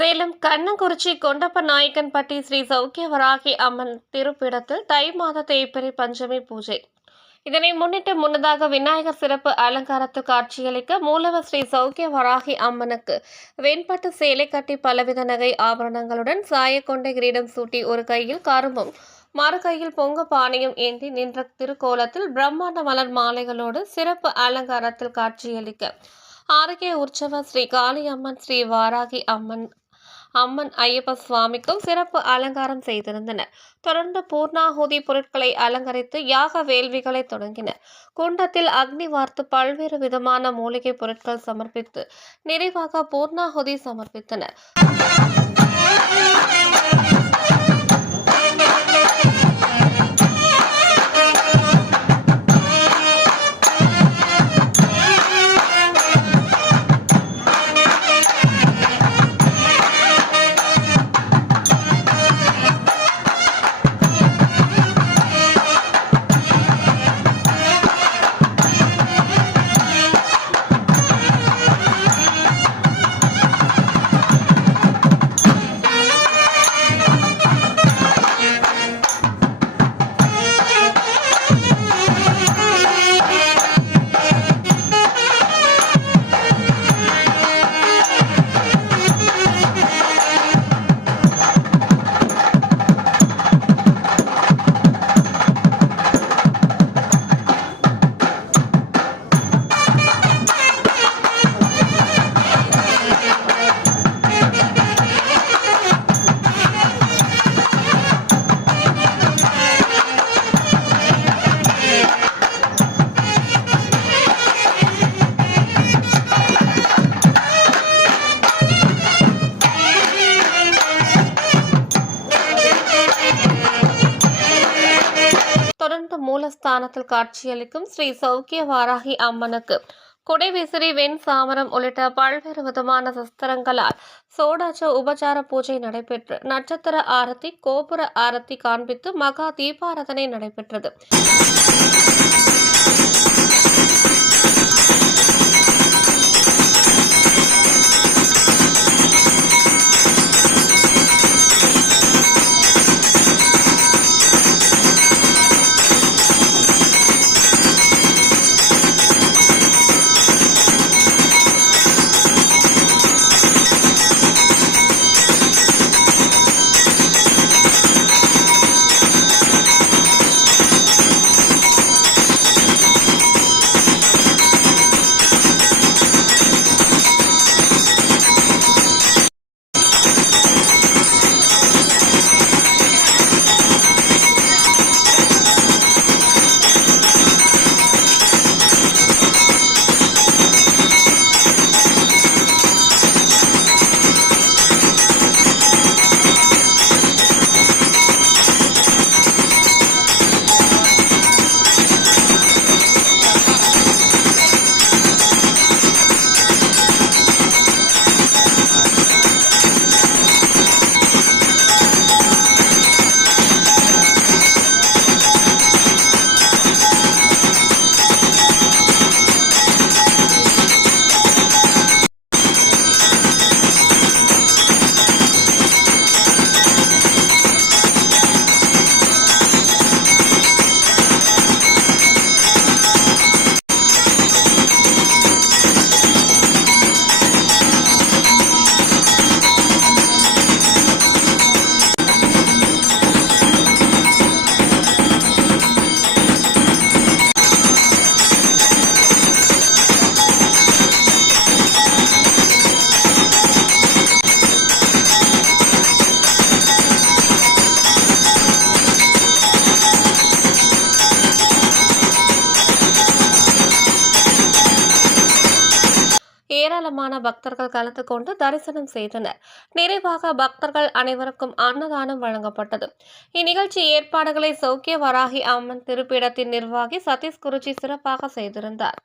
சேலம் கண்ணங்குறிச்சி கொண்டப்ப நாயக்கன்பட்டி ஸ்ரீ சௌக்கியவராகி அம்மன் திருப்பீடத்தில் தை மாத தேய்பிறை பஞ்சமி பூஜை. இதனை முன்னிட்டு முன்னதாக விநாயகர் சிறப்பு அலங்காரத்தில் காட்சியளிக்க மூலவர் ஸ்ரீ சௌக்கியவராகி அம்மனுக்கு வெண்பட்டு சேலை கட்டி பலவித நகை ஆபரணங்களுடன் சாயக்கொண்டை கிரீடம் சூட்டி ஒரு கையில் கரும்பும் மறு கையில் பொங்க பானையும் ஏந்தி நின்ற திருக்கோலத்தில் பிரம்மாண்ட மலர் மாலைகளோடு சிறப்பு அலங்காரத்தில் காட்சியளிக்க ஆரோக்கிய உற்சவ ஸ்ரீ காளியம்மன் ஸ்ரீ வாராகி அம்மன் ஐயப்ப சுவாமிக்கும் சிறப்பு அலங்காரம் செய்திருந்தனர். தொடர்ந்து பூர்ணாகுதி பொருட்களை அலங்கரித்து யாக வேள்விகளை தொடங்கினர். குண்டத்தில் அக்னி வார்த்து பல்வேறு விதமான மூலிகை பொருட்கள் சமர்ப்பித்து நிறைவாக பூர்ணாகுதி சமர்ப்பித்தனர். தொடர்ந்து மூலஸ்தானத்தில் காட்சியளிக்கும் ஸ்ரீ சௌக்கிய வாராகி அம்மனுக்கு குடைவிசிறி வெண் சாமரம் உள்ளிட்ட பல்வேறு விதமான சஸ்திரங்களால் சோடாச்ச உபச்சார பூஜை நடைபெற்று நட்சத்திர ஆரத்தி கோபுர ஆரத்தி காண்பித்து மகா தீபாராதனை நடைபெற்றது. ஏராளமான பக்தர்கள் கலந்து கொண்டு தரிசனம் செய்தனர். நிறைவாக பக்தர்கள் அனைவருக்கும் அன்னதானம் வழங்கப்பட்டது. இந்நிகழ்ச்சி ஏற்பாடுகளை சௌக்கிய வராகி அம்மன் திருப்பீடத்தின் நிர்வாகி சதீஷ் குருஜி சிறப்பாக செய்திருந்தார்.